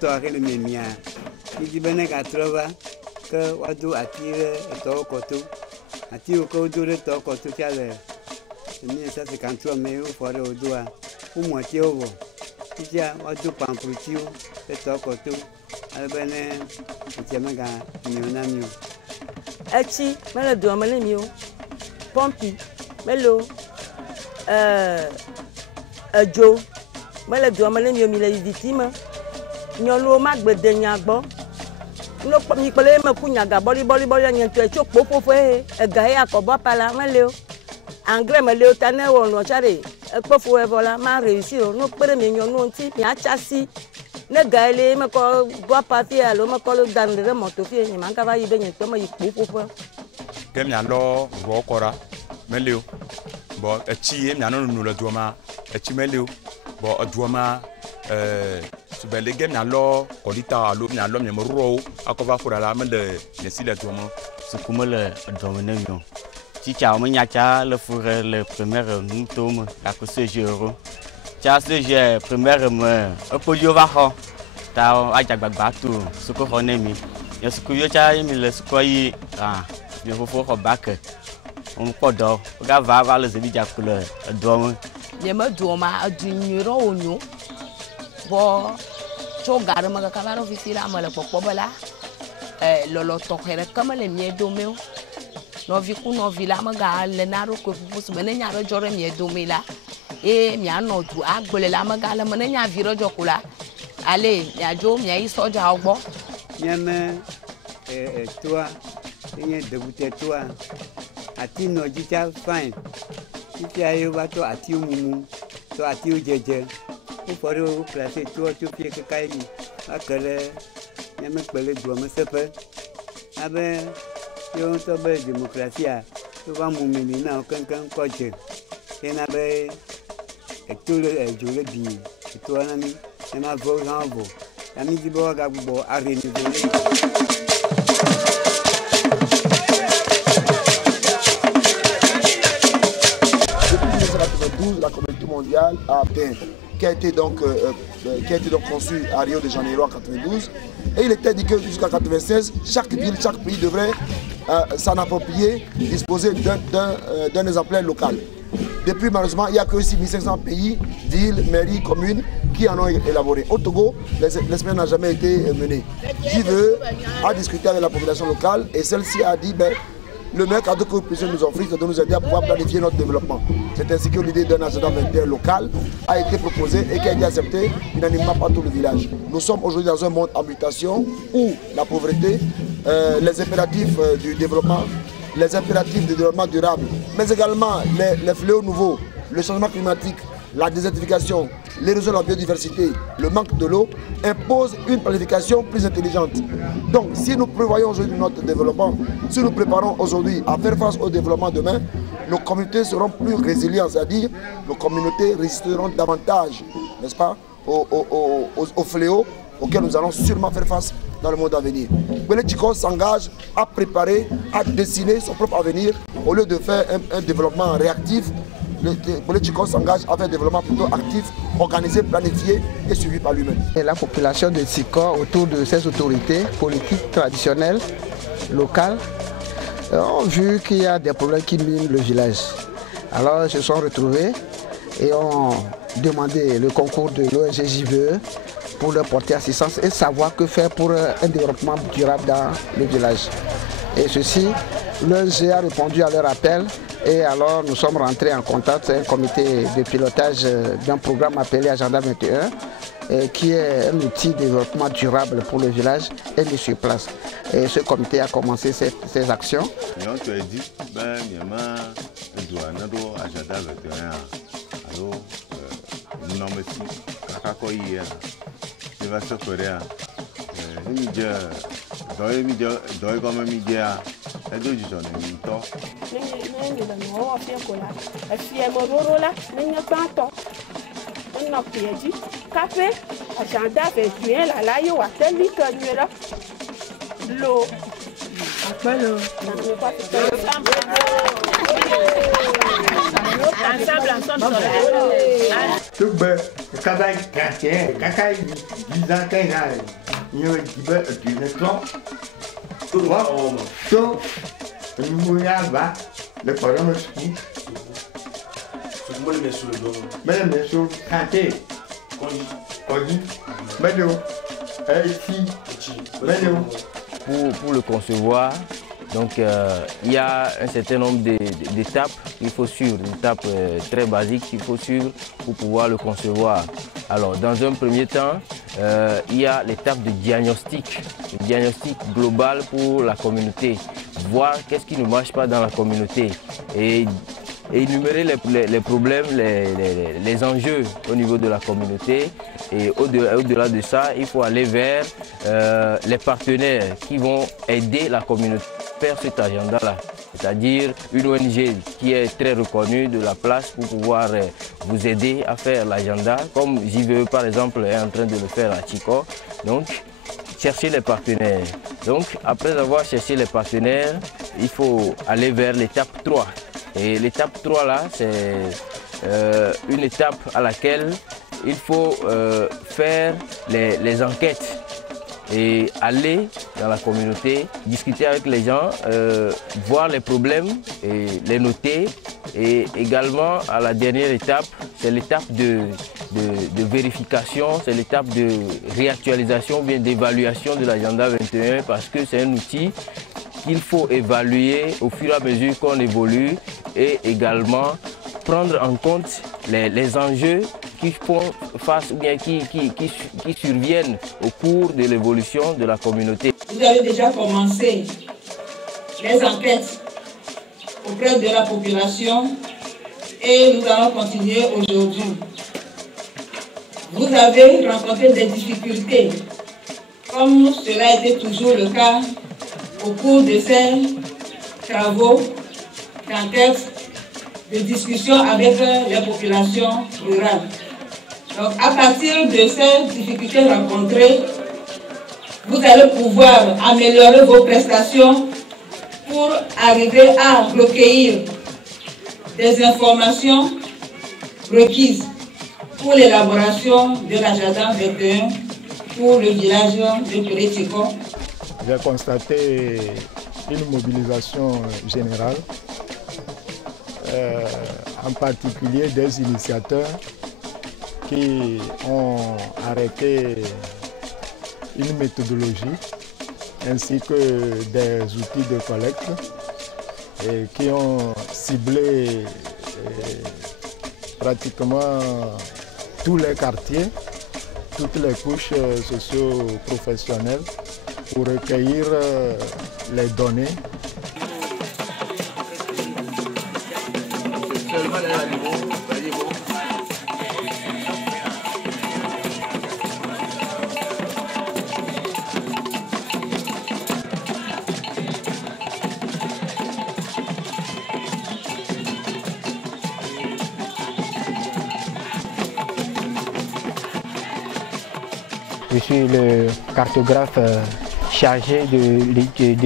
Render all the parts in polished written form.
tɔ axe le miemia didi be ne gatrɔ va ke woado ati ɖe etɔwo kɔto atiwo ke wodo ɖe tɔwo kɔto tia le 1953 me wofɔ ɖe wodoa womu atiwo vɔ titia woado pamplotiwo ɖe tɔwo kɔto ale be ne etia mega mio na mi o. Etsi mele doa me ne mi o pɔmpi mele o edzo mele doa me ne mi o mi le yiditi me nyɔnuwo ma gbe de nya gbɔ mi kple me ku nyaga bɔlibɔlibɔli nye ŋutɔ etso kpoƒoƒe ega ye akɔbɔ pala mele o anglais mele o ta ne wɔ nɔ tsa ɖe ekpefo evɔ la ma réussir o no kpe ɖe mi nyɔnuwo ŋuti mi atsa si ne ga ye le mekɔ bɔ papi alo mekɔ lo da ɖe mɔto fie nye ma va yi be nye tɔ me yi kpoƒoƒe. ke mialɔ ʋɔ kɔ ɖa mele o bɔn etsi ye mianɔ nunu le dua ma etsi mele o bɔn edua ma subele ge mialɔ kɔlita alo mialɔ miemɔrɔwo akɔ va ƒo ɖa la mele miesi le dua me. suku mele edua me ne mi o tsitsa wo menya tsa le fu ɖe le première nuto me gake CG ro tsa CG première me ekpodziwo va xɔ ta adzagbagba to sukuxɔ ne mi nye sukuviwo tsa ye mi le sukua yi mi fofo xɔ bake womkpɔ dɔ wogava le zebidza ku le edua me. Nyemedua ma edu nyui ɖe wo nyo bɔ tso ga ɖe me kaka va ɖe ofisi la me le kpɔkpɔ be la lɔlɔ tɔxɛ ɖeke mele mia dome o nɔvi ku nɔvi la mega le na ɖokui ƒuƒu si me ne nya ɖe dzɔ ɖe mia dome la eye mianɔ du agble la mega le me ne nya vi ɖe dzɔ ko la ale miadzo miayi sɔdzawo gbɔ. Miame toa enye debute toa ati nɔ dzi tsa fine titia ye va tɔ atiwo mumu tɔ atiwo dzedze wofɔ ɖe wo klase toa tso fie kaka yi va ke ɖe miame kpele dua me seƒe abe yewo ŋutɔ be demokrasia wova mu mimi na wo keŋkeŋ kɔ dze yena be eto le edzo le bi etoa na mi ema vɔ hã vɔ ta mi di be woagagbugbɔ arenivele. La communauté mondiale qui a été donc conçue à Rio de Janeiro en 92 et il était dit que jusqu'à 96 chaque ville, chaque pays devrait s'en approprier, disposer d'un exemplaire local. Depuis malheureusement il n'y a que 6500 pays, villes, mairies, communes qui en ont élaboré. Au Togo, l'expérience n'a jamais été menée. Qui veut a discuté avec la population locale et celle-ci a dit le meilleur cadeau que vous puissiez nous offrir, c'est de nous aider à pouvoir planifier notre développement. C'est ainsi que l'idée d'un agenda 21 local a été proposée et qui a été acceptée unanimement par tout le village. Nous sommes aujourd'hui dans un monde en mutation où la pauvreté, les impératifs du développement, les impératifs du développement durable, mais également les fléaux nouveaux, le changement climatique, la désertification, l'érosion de la biodiversité, le manque de l'eau imposent une planification plus intelligente. Donc si nous prévoyons aujourd'hui notre développement, si nous préparons aujourd'hui à faire face au développement demain, nos communautés seront plus résilientes, c'est-à-dire nos communautés résisteront davantage, n'est-ce pas, aux fléaux auxquels nous allons sûrement faire face dans le monde à venir. Bele Tchiko s'engage à préparer, à dessiner son propre avenir au lieu de faire un développement réactif. Bele Tchiko s'engage à faire un développement plutôt actif, organisé, planifié et suivi par lui-même. La population de Tchiko, autour de ses autorités politiques traditionnelles, locales, ont vu qu'il y a des problèmes qui minent le village. Alors ils se sont retrouvés et ont demandé le concours de l'ONG JVE pour leur porter assistance et savoir que faire pour un développement durable dans le village. Et ceci, l'ONG a répondu à leur appel et alors nous sommes rentrés en contact avec un comité de pilotage d'un programme appelé Agenda 21 qui est un outil de développement durable pour le village et mis sur place. Et ce comité a commencé ses actions. Tout le travail chrétien, caca, 10 ans, 15 ans, il y a un petit peu de temps. Tout le monde va, le parent me suit. Mais le monsieur, chanter, conduit, mais non, ici, mais non. Pour le concevoir, donc il y a un certain nombre d'étapes qu'il faut suivre, des étapes très basiques qu'il faut suivre pour pouvoir le concevoir. Alors dans un premier temps, il y a l'étape de diagnostic, le diagnostic global pour la communauté, voir qu'est-ce qui ne marche pas dans la communauté et énumérer les problèmes, les enjeux au niveau de la communauté. Et au-delà de ça, il faut aller vers les partenaires qui vont aider la communauté à faire cet agenda-là. C'est-à-dire une ONG qui est très reconnue de la place pour pouvoir vous aider à faire l'agenda, comme JVE par exemple est en train de le faire à Tchiko. Donc, chercher les partenaires. Donc, après avoir cherché les partenaires, il faut aller vers l'étape 3. Et l'étape 3 là, c'est une étape à laquelle il faut faire les enquêtes et aller dans la communauté, discuter avec les gens, voir les problèmes et les noter. Et également à la dernière étape, c'est l'étape de vérification, c'est l'étape de réactualisation ou bien d'évaluation de l'agenda 21 parce que c'est un outil qu'il faut évaluer au fur et à mesure qu'on évolue et également prendre en compte les enjeux qui font face ou bien qui surviennent au cours de l'évolution de la communauté. Vous avez déjà commencé les enquêtes auprès de la population et nous allons continuer aujourd'hui. Vous avez rencontré des difficultés, comme cela a été toujours le cas au cours de ces travaux d'enquête, de discussion avec les populations rurales. Donc, à partir de ces difficultés rencontrées, vous allez pouvoir améliorer vos prestations pour arriver à recueillir des informations requises pour l'élaboration de l'agenda 21 pour le village de Pelé-Tchiko. J'ai constaté une mobilisation générale, en particulier des initiateurs qui ont arrêté une méthodologie ainsi que des outils de collecte et qui ont ciblé pratiquement tous les quartiers, toutes les couches socio-professionnelles pour recueillir les données. Je suis le cartographe chargé de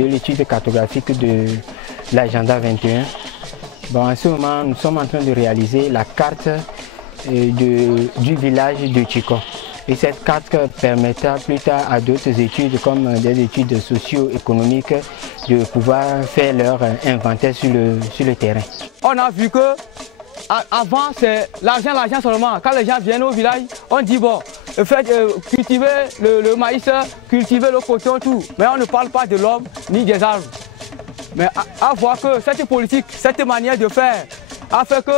l'étude cartographique de l'agenda 21. Bon, en ce moment, nous sommes en train de réaliser la carte du village de Tchiko. Et cette carte permettra plus tard à d'autres études, comme des études socio-économiques, de pouvoir faire leur inventaire sur le terrain. On a vu que avant, c'est l'argent seulement. Quand les gens viennent au village, on dit bon, faites cultiver le maïs, cultiver le coton, tout. Mais on ne parle pas de l'homme ni des arbres. Mais à voir que cette politique, cette manière de faire, a fait que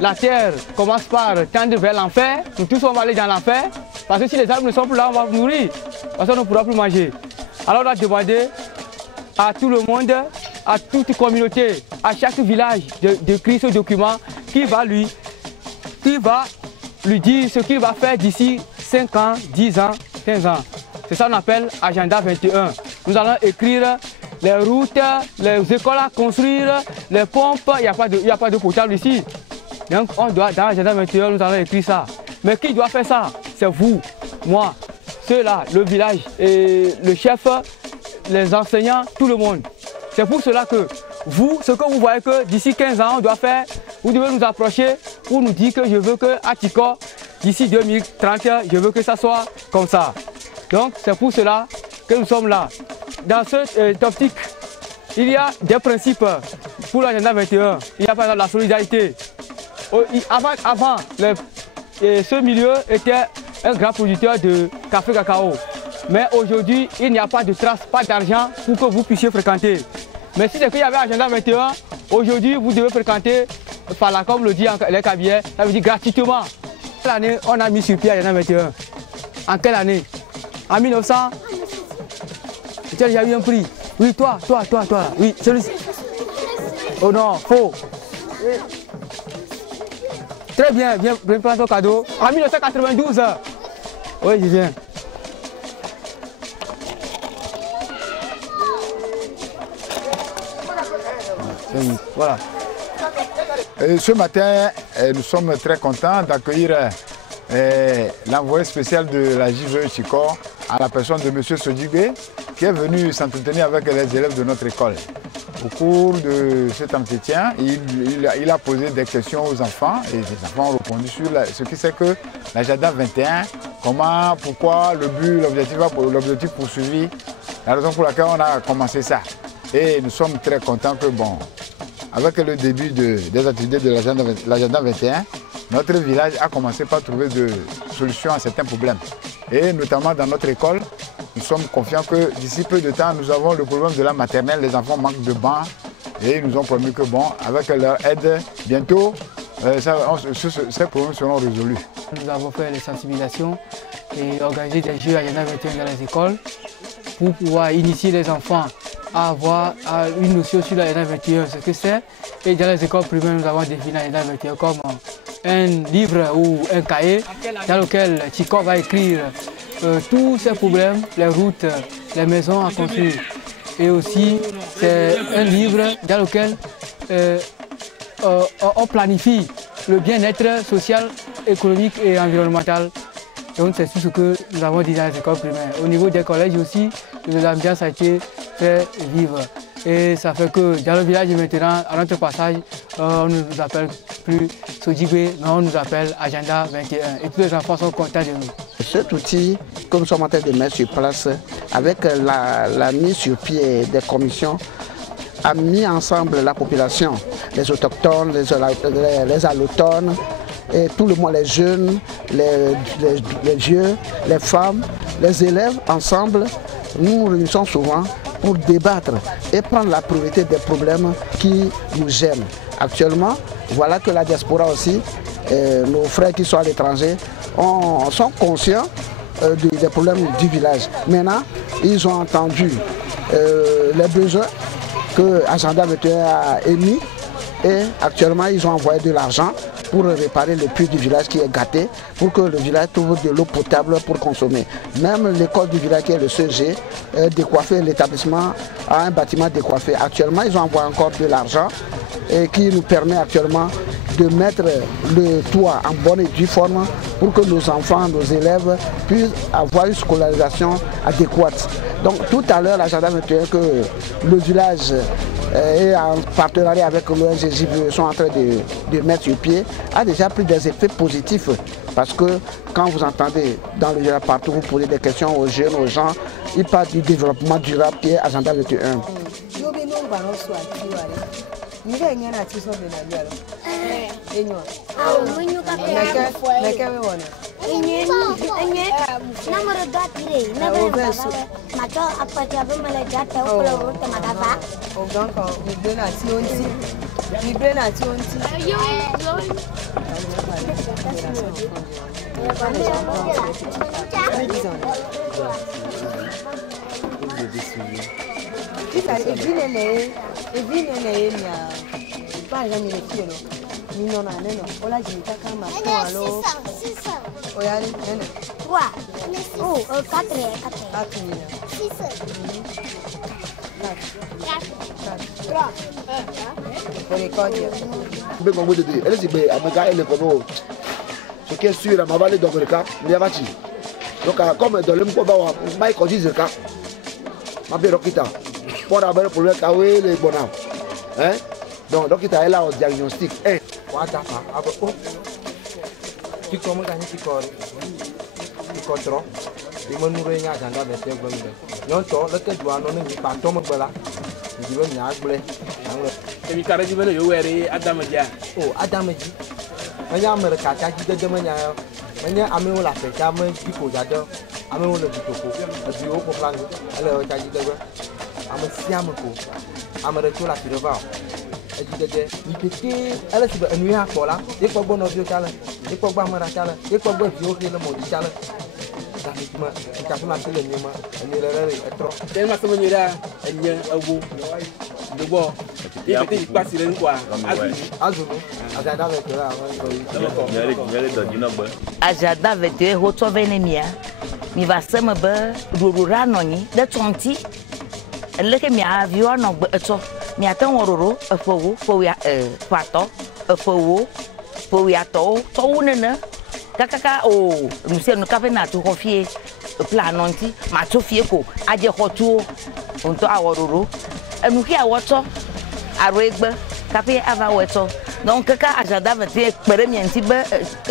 la terre commence par tendre vers l'enfer. Nous tous on va aller dans l'enfer. Parce que si les arbres ne sont plus là, on va mourir. Parce qu'on ne pourra plus manger. Alors on a demandé à tout le monde, à toute communauté, à chaque village d'écrire ce document qui va lui dire ce qu'il va faire d'ici 5 ans, 10 ans, 15 ans. C'est ça qu'on appelle Agenda 21. Nous allons écrire les routes, les écoles à construire, les pompes. Il n'y a pas de potable ici. Donc on doit, dans l'Agenda 21, nous allons écrire ça. Mais qui doit faire ça? C'est vous, moi, ceux-là, le village, et le chef, les enseignants, tout le monde. C'est pour cela que vous, ce que vous voyez que d'ici 15 ans, on doit faire, vous devez nous approcher pour nous dire que je veux que à Tikor, d'ici 2030, je veux que ça soit comme ça. Donc c'est pour cela que nous sommes là. Dans cette optique, il y a des principes pour l'agenda 21. Il y a par exemple la solidarité. Avant, ce milieu était un grand producteur de café cacao. Mais aujourd'hui, il n'y a pas de trace, pas d'argent pour que vous puissiez fréquenter. Mais si c'est qu'il y avait agenda 21, aujourd'hui, vous devez fréquenter, Fala, comme le dit les cabinets, ça veut dire gratuitement. Quelle année on a mis sur pied agenda 21? En quelle année? En 1900? Tu as déjà eu un prix? Oui, toi. Oui, celui-ci. Oh non, faux. Très bien, viens prendre ton cadeau. En 1992. Oui, je viens. Voilà. Et ce matin, nous sommes très contents d'accueillir l'envoyé spécial de la JVE Tikor à la personne de M. Sodjibé qui est venu s'entretenir avec les élèves de notre école. Au cours de cet entretien, il a posé des questions aux enfants et les enfants ont répondu sur ce qui c'est que l'agenda 21, comment, pourquoi, le but, l'objectif poursuivi, la raison pour laquelle on a commencé ça. Et nous sommes très contents que, bon, avec le début des activités de l'agenda 21, notre village a commencé par trouver des solutions à certains problèmes. Et notamment dans notre école, nous sommes confiants que d'ici peu de temps, nous avons le problème de la maternelle. Les enfants manquent de bancs et ils nous ont promis que, bon, avec leur aide, bientôt, ces problèmes seront résolus. Nous avons fait les sensibilisations et organisé des jeux agenda 21 dans les écoles pour pouvoir initier les enfants à avoir une notion sur l'agenda 21, ce que c'est. Et dans les écoles primaires, nous avons défini l'agenda 21 comme un livre ou un cahier dans lequel Tikor va écrire tous ces problèmes, les routes, les maisons à construire. Et aussi, c'est un livre dans lequel on planifie le bien-être social, économique et environnemental. Donc c'est tout ce que nous avons dit dans les écoles primaires. Au niveau des collèges aussi, l'ambiance a été très vive. Et ça fait que dans le village maintenant, à notre passage, on ne nous appelle plus Sodjibé, mais on nous appelle Agenda 21. Et tous les enfants sont contents de nous. Cet outil que nous sommes en train de mettre sur place, avec la mise sur pied des commissions, a mis ensemble la population, les autochtones, les allochtones, et tout le monde, les jeunes, les vieux, les femmes, les élèves, ensemble, nous nous réunissons souvent pour débattre et prendre la priorité des problèmes qui nous gênent. Actuellement, voilà que la diaspora aussi, nos frères qui sont à l'étranger, sont conscients des problèmes du village. Maintenant, ils ont entendu les besoins que Agenda 21 a émis et actuellement, ils ont envoyé de l'argent pour réparer le puits du village qui est gâté, pour que le village trouve de l'eau potable pour consommer. Même l'école du village qui est le CG, décoiffé, l'établissement a un bâtiment décoiffé. Actuellement, ils ont envoyé encore de l'argent et qui nous permet actuellement de mettre le toit en bonne et due forme pour que nos enfants, nos élèves puissent avoir une scolarisation adéquate. Donc tout à l'heure, l'agenda 21 que le village et en partenariat avec l'ONG JVE sont en train de mettre sur pied, a déjà pris des effets positifs. Parce que quand vous entendez dans le village partout, vous posez des questions aux jeunes, aux gens, ils parlent du développement durable qui est Agenda 21. Ce qui est sûr, ma vallée dans le cas, il y a bâti. Donc, comme dans le Mkoba, ma école dit le cas, ma belle Rokita. pour avoir le problème kawé les bonhommes. Hein? Donc il est là au diagnostic. Wa dafa abo ko ti ko mo gani ti ko tro ti mo nure nya ganga be te gbe mi yon to le ke duano ni mi pa to mo gbe la di be nya gble anglo e mi kare di bele yo were adamadia adamaji anya america ka ji de nya anya ame wo la fe ka me di ko jado ame wo le di to ko di o ko plan ale o ta ji de gbe ame siam ko amere to la ti de va ejidede nipete ele si be enu ya kpola ekpo gbo no bi o chale ekpo gba mara chale ekpo gbo bi o hele mo di chale da mi ma ka funa tele mi ma eni re etro te ma so mo nyira enye awu de gbo e bete ipa si le nkwa azulu azada ve tora ko nyele do dino gbe azada ve te ho to venemia mi va sema be rurura nonyi de tonti ele ke mi avio no gbe eto mi atan wororo efowo foya pato efowo foya to wonena kakaka o nusia no kafe na to kofie plan nonti ma to fie ko aje hotu onto awororo enu ki awoto aregbe kafe ava weto donc kaka agenda 21 pere mi anti be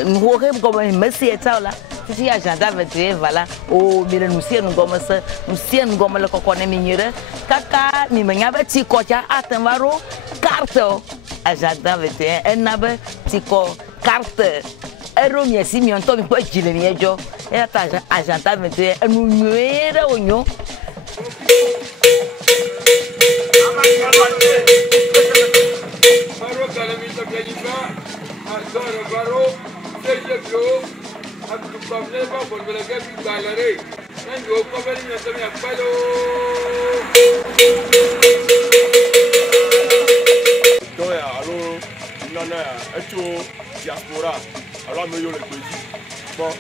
nwo ke go mesi etala titi agenda 21 voilà o mi nusia no go mese nusia no go mele kokone mi nyire kaka mi menya be ti kocha atenvaro carte agenda 21 enabe ti ko carte ero mi esi mi onto mi po jile mi ejo e ta agenda 21 enu nyere onyo Baro calamita pianita, Azora Baro, Seja Bio, Abdu Pavleva, Bolvega Galare, and you cover in the Palo. Doya, allo, Nana, Echo, Diaspora, alors me yo le petit. Bon,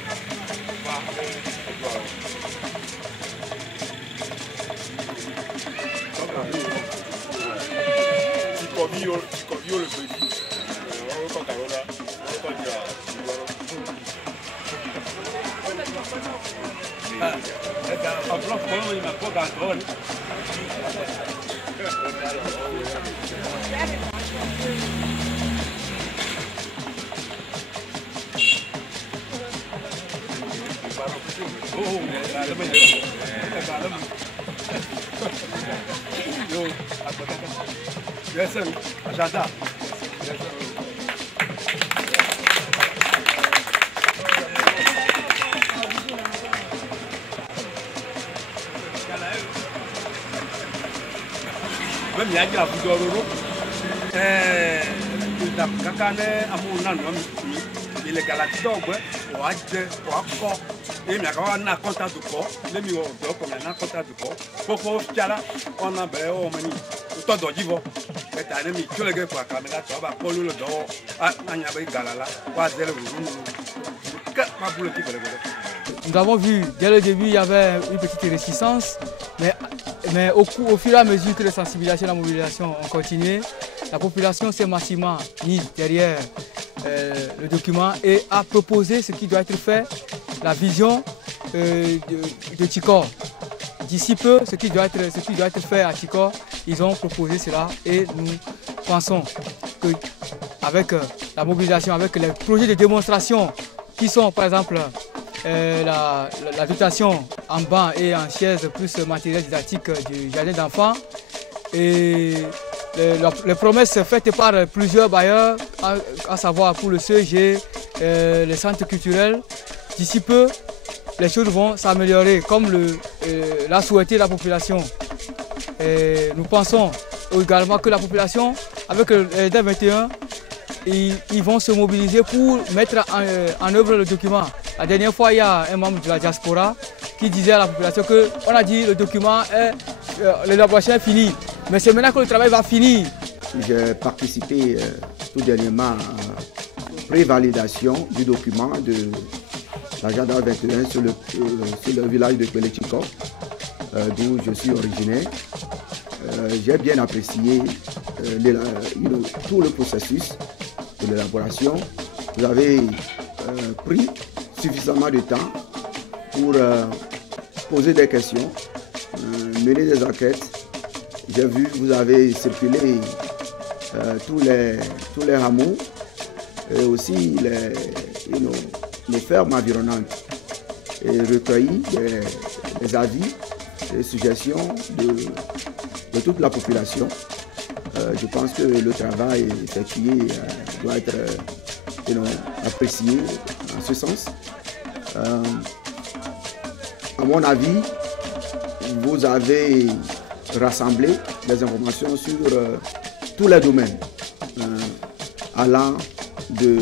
Covio le petit. On va carola, on va dire. Ah, bloc comment il m'a pas gagné. Yes, sir. Agenda. Yes, sir. Même il y a de la bouteille da kakane amuna no il est galactique ou ade ou encore et mais quand on a contact de corps les mi o do comme on a contact de corps fofo fiala on a be o mani to do jivo et ta mi to le ge kwa kamera to ba ko lo do anya be galala wa zele vous ka ma boule qui bele. Nous avons vu dès le début il y avait une petite réticence mais au fur et à mesure que les sensibilisations et la mobilisation ont continué, la population s'est massivement mise derrière le document et a proposé ce qui doit être fait, la vision de Tchikor. D'ici peu, ce qui doit être fait à Tchikor, ils ont proposé cela et nous pensons qu'avec la mobilisation, avec les projets de démonstration qui sont par exemple la dotation en banc et en chaise plus matériel didactique du jardin d'enfants et les promesses faites par plusieurs bailleurs, à savoir pour le CEG, les centres culturels. D'ici peu, les choses vont s'améliorer comme l'a souhaité la population. Et nous pensons également que la population, avec les D21, ils vont se mobiliser pour mettre en œuvre le document. La dernière fois, il y a un membre de la diaspora qui disait à la population qu'on a dit que le document l'élaboration est finie. Mais c'est maintenant que le travail va finir. J'ai participé tout dernièrement à la prévalidation du document de l'agenda 21 sur le village de Tchikor, d'où je suis originaire. J'ai bien apprécié tout le processus de l'élaboration. Vous avez pris suffisamment de temps pour poser des questions, mener des enquêtes j'ai vu, vous avez circulé tous les hameaux et aussi les fermes environnantes et recueilli des avis et suggestions de toute la population. Je pense que le travail effectué doit être apprécié en ce sens. À mon avis, vous avez rassemblé des informations sur tous les domaines allant de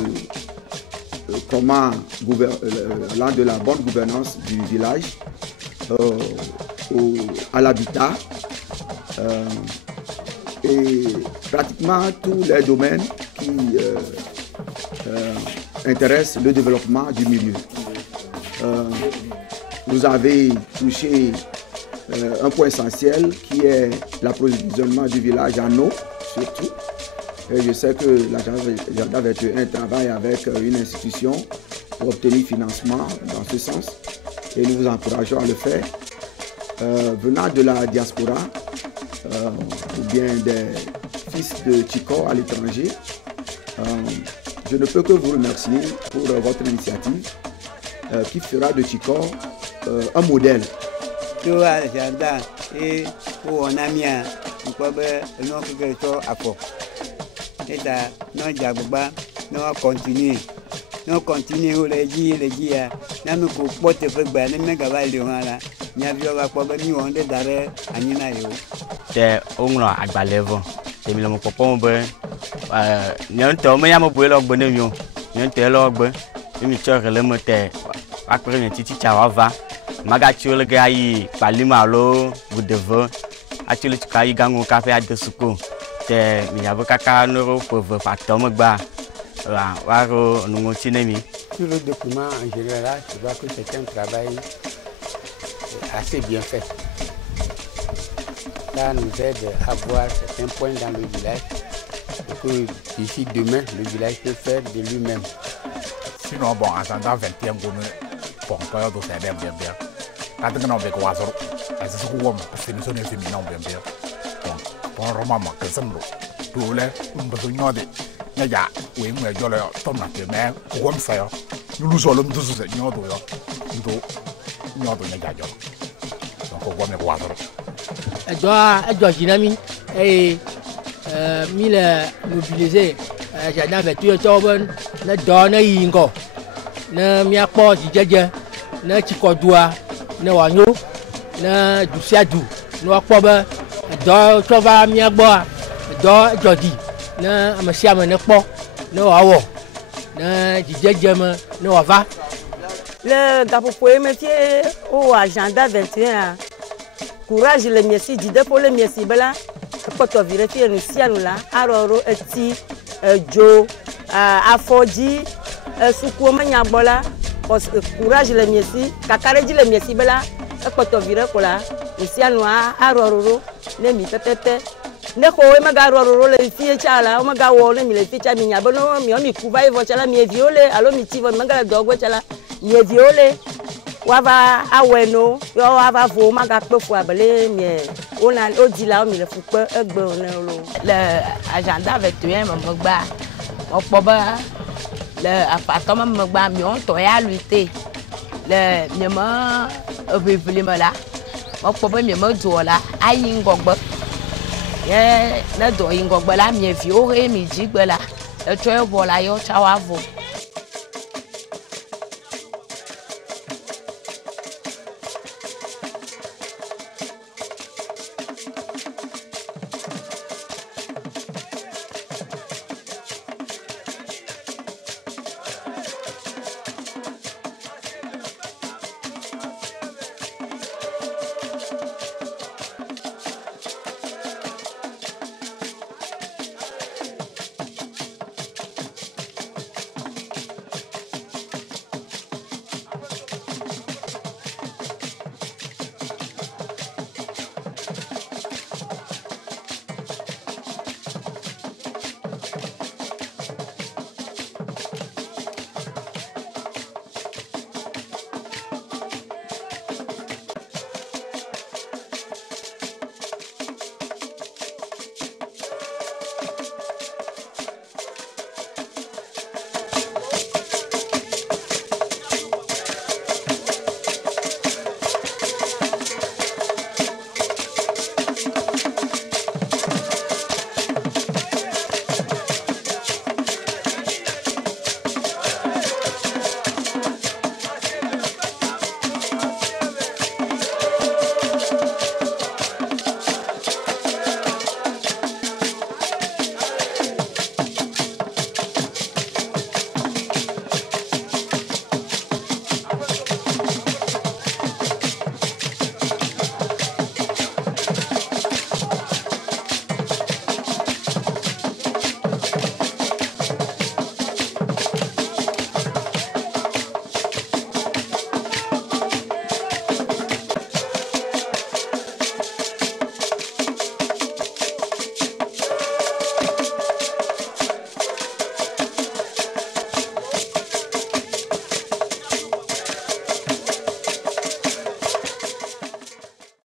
la bonne gouvernance du village à l'habitat et pratiquement tous les domaines qui intéressent le développement du milieu. Vous avez touché un point essentiel qui est l'approvisionnement du village en eau, surtout. Et je sais que l'agenda 21 travaille avec une institution pour obtenir financement dans ce sens. Et nous vous encourageons à le faire. Venant de la diaspora, ou bien des fils de Tchiko à l'étranger, je ne peux que vous remercier pour votre initiative qui fera de Tchiko un modèle. Tout agenda et pour un ami, nous pouvons et ça, nous continuons. Nous continuons les jours, nous nous portons le bain, nous nous gavons là. Nous avons nous on est d'arrêt à Ninayo. C'est on a agbalèvo. C'est le mot pour bon. Nous avons mis à mon boulot au bonheur. Nous avons logé. Nous avons le moteur. Après une petite chava. Magachu le gars y palimalo, vous devez. Actuellement, tu as eu un café à deux soucours. Il y a beaucoup de gens qui peuvent faire tomber. Sur le document en général, je vois que c'est un travail assez bien fait. Ça nous aide à voir certains points dans le village et que d'ici demain, le village peut faire de lui-même. Sinon, bon, en attendant 21 jours, bon, période où c'est bien. Quand on a fait quoi, c'est ce qu'on c'est nous sommes féminins bien. Bon, pour un roman, que ça me tout le besoin de Naya, oui, mais je l'ai tombé mais comme ça, nous allons tous se dire nous donc on va me voir. Elle doit dynamique et mille mobilisés. J'en fait tout le ne donne ingo, ne m'y a pas dit ne Tchikodoua, ne Wagno, ne Douciadou, ne Wakpoba, do Chova Miagboa, do Jodi, ne Masiama ne Po, ne Wawo, ne Didjama, ne Wava. Le Gapopoé métier au agenda 21. Courage le merci, d'idée pour le merci, bela. Quand on vérifie nous si nous là, Aroro, Eti, Joe, Afodi, Soukouma Nyabola, courage le merci, Kakareji le merci, bela. Quand on vérifie là, nous si nous Aroro, Nemi Pepe. Neko emaga Aroro le fille chala, omaga wole mi le fille chala mi nyabono mi kuba evo chala mi viole, alo mi tivo manga dogo chala. Mi violé, wava aweno, yo wava vo maga pefu abele mi on a odi là mi le fupe egbe onelo. Le agenda 21 m'mogba. Okpoba le appartement m'mogba mi on to ya lutter. Le mi ma obevele mala. Okpoba mi ma do la ayi ngogbo. Ye na do yi ngogbo la mi viore mi jigbe la. E to e bo la yo chawa vo.